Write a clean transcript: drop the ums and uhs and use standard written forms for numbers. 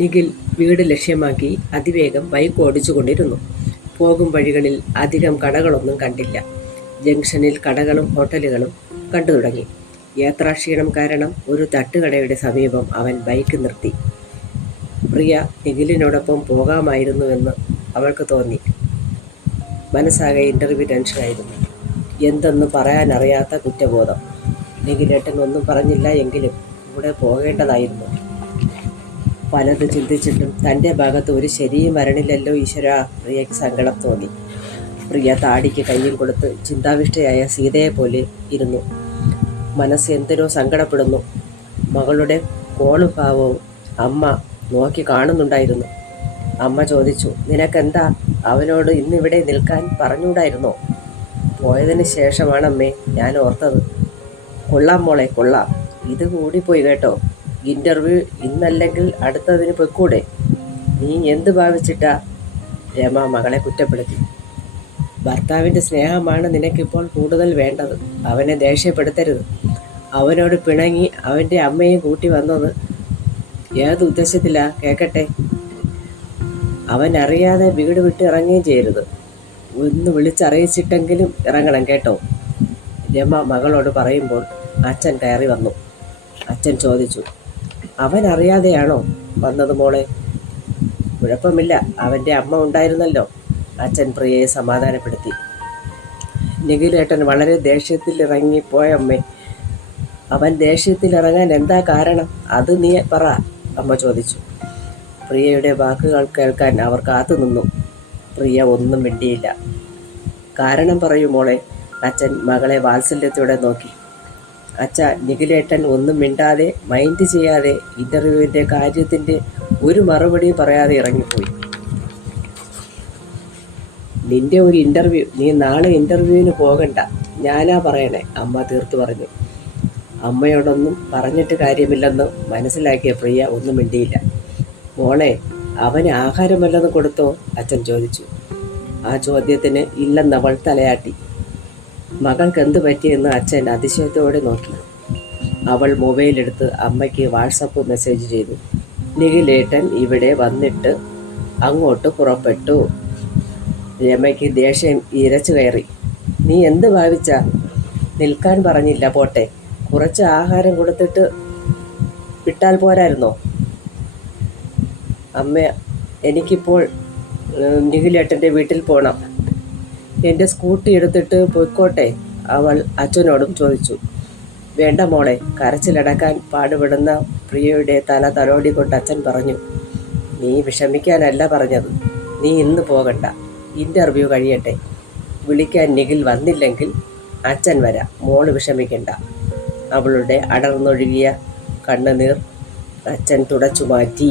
നിഖിൽ വീട് ലക്ഷ്യമാക്കി അതിവേഗം ബൈക്ക് ഓടിച്ചുകൊണ്ടിരുന്നു. പോകും വഴികളിൽ അധികം കടകളൊന്നും കണ്ടില്ല. ജംഗ്ഷനിൽ കടകളും ഹോട്ടലുകളും കണ്ടു തുടങ്ങി. യാത്രാക്ഷീണം കാരണം ഒരു തട്ടുകടയുടെ സമീപം അവൻ ബൈക്ക് നിർത്തി. പ്രിയ നിഖിലിനോടൊപ്പം പോകാമായിരുന്നുവെന്ന് അവൾക്ക് തോന്നി. മനസ്സാകെ ഇൻ്റർവ്യൂ ടെൻഷനായിരുന്നു. എന്തെന്ന് പറയാനറിയാത്ത കുറ്റബോധം. നിഖിലേട്ടൻ ഒന്നും പറഞ്ഞില്ല എങ്കിലും കൂടെ പോകേണ്ടതായിരുന്നു. പലത് ചിന്തിച്ചിട്ടും തൻ്റെ ഭാഗത്ത് ഒരു ശരിയും വരണില്ലല്ലോ ഈശ്വരാ. പ്രിയയ്ക്ക് സങ്കടം തോന്നി. പ്രിയ താടിക്ക് കയ്യും കൊടുത്ത് ചിന്താവിഷ്ടയായ സീതയെപ്പോലെ ഇരുന്നു. മനസ്സ് എന്തിനോ സങ്കടപ്പെടുന്നു. മകളുടെ കോളും ഭാവവും അമ്മ നോക്കി കാണുന്നുണ്ടായിരുന്നു. അമ്മ ചോദിച്ചു, നിനക്കെന്താ അവനോട് ഇന്നിവിടെ നിൽക്കാൻ പറഞ്ഞുകൂടായിരുന്നോ? പോയതിന് ശേഷമാണമ്മേ ഞാൻ ഓർത്തത്. കൊള്ളാം മോളെ, കൊള്ളാം. ഇത് കൂടിപ്പോയി കേട്ടോ. ഇൻ്റർവ്യൂ ഇന്നല്ലെങ്കിൽ അടുത്തതിന് പൊയ്ക്കൂടെ? നീ എന്ത് ഭാവിച്ചിട്ടാ? രമ മകളെ കുറ്റപ്പെടുത്തി. ഭർത്താവിൻ്റെ സ്നേഹമാണ് നിനക്കിപ്പോൾ കൂടുതൽ വേണ്ടത്. അവനെ ദേഷ്യപ്പെടുത്തരുത്. അവനോട് പിണങ്ങി അവൻ്റെ അമ്മയെ കൂട്ടി വന്നത് ഏത് ഉദ്ദേശത്തിലാ കേൾക്കട്ടെ? അവൻ അറിയാതെ വീട് വിട്ട് ഇറങ്ങുകയും ചെയ്യരുത്. ഒന്ന് വിളിച്ചറിയിച്ചിട്ടെങ്കിലും ഇറങ്ങണം കേട്ടോ. രമ മകളോട് പറയുമ്പോൾ അച്ഛൻ കയറി വന്നു. അച്ഛൻ ചോദിച്ചു, അവൻ അറിയാതെയാണോ വന്നത് മോളെ? കുഴപ്പമില്ല, അവൻ്റെ അമ്മ ഉണ്ടായിരുന്നല്ലോ. അച്ഛൻ പ്രിയയെ സമാധാനപ്പെടുത്തി. നിഖിലേട്ടൻ വളരെ ദേഷ്യത്തിലിറങ്ങിപ്പോയമ്മേ. അവൻ ദേഷ്യത്തിലിറങ്ങാൻ എന്താ കാരണം? അത് നീ പറ, അമ്മ ചോദിച്ചു. പ്രിയയുടെ വാക്കുകൾ കേൾക്കാൻ അവർ കാത്തു നിന്നു. പ്രിയ ഒന്നും മിണ്ടിയില്ല. കാരണം പറയൂ മോളെ, അച്ഛൻ മകളെ വാത്സല്യത്തോടെ നോക്കി. അച്ഛ, നിഖിലേട്ടൻ ഒന്നും മിണ്ടാതെ മൈൻഡ് ചെയ്യാതെ ഇൻ്റർവ്യൂവിൻ്റെ കാര്യത്തിൻ്റെ ഒരു മറുപടിയും പറയാതെ ഇറങ്ങിപ്പോയി. നിൻ്റെ ഒരു ഇൻ്റർവ്യൂ, നീ നാളെ ഇൻ്റർവ്യൂവിന് പോകണ്ട. ഞാനാ പറയണേ, അമ്മ തീർത്തു പറഞ്ഞു. അമ്മയോടൊന്നും പറഞ്ഞിട്ട് കാര്യമില്ലെന്ന് മനസ്സിലാക്കിയ പ്രിയ ഒന്നും മിണ്ടിയില്ല. മോളെ, അവന് ആഹാരം വല്ലതും കൊടുത്തോ? അച്ഛൻ ചോദിച്ചു. ആ ചോദ്യത്തിന് ഇല്ലെന്നവൾ തലയാട്ടി. മകൾക്ക് എന്ത് പറ്റിയെന്ന് അച്ഛൻ അതിശയത്തോടെ നോക്കി. അവൾ മൊബൈലെടുത്ത് അമ്മയ്ക്ക് വാട്സപ്പ് മെസ്സേജ് ചെയ്തു. നിഖിലേട്ടൻ ഇവിടെ വന്നിട്ട് അങ്ങോട്ട് പുറപ്പെട്ടു. രമയ്ക്ക് ദേഷ്യം ഇരച്ചു കയറി. നീ എന്ത് ഭാവിച്ചാ? നിൽക്കാൻ പറഞ്ഞില്ല പോട്ടെ, കുറച്ച് ആഹാരം കൊടുത്തിട്ട് വിട്ടാൽ പോരായിരുന്നോ? അമ്മ, എനിക്കിപ്പോൾ നിഖിലേട്ടൻ്റെ വീട്ടിൽ പോകണം. എൻ്റെ സ്കൂട്ടി എടുത്തിട്ട് പോയിക്കോട്ടെ? അവൾ അച്ഛനോടും ചോദിച്ചു. വേണ്ട മോളെ, കരച്ചിലടക്കാൻ പാടുപെടുന്ന പ്രിയയുടെ തല തലോടിക്കൊണ്ട് അച്ഛൻ പറഞ്ഞു. നീ വിഷമിക്കാനല്ല പറഞ്ഞത്. നീ ഇന്ന് പോകണ്ട, ഇൻ്റർവ്യൂ കഴിയട്ടെ. വിളിക്കാൻ നിഖിൽ വന്നില്ലെങ്കിൽ അച്ഛൻ വരാം, മോള് വിഷമിക്കണ്ട. അവളുടെ അടർന്നൊഴുകിയ കണ്ണുനീർ അച്ഛൻ തുടച്ചു മാറ്റി.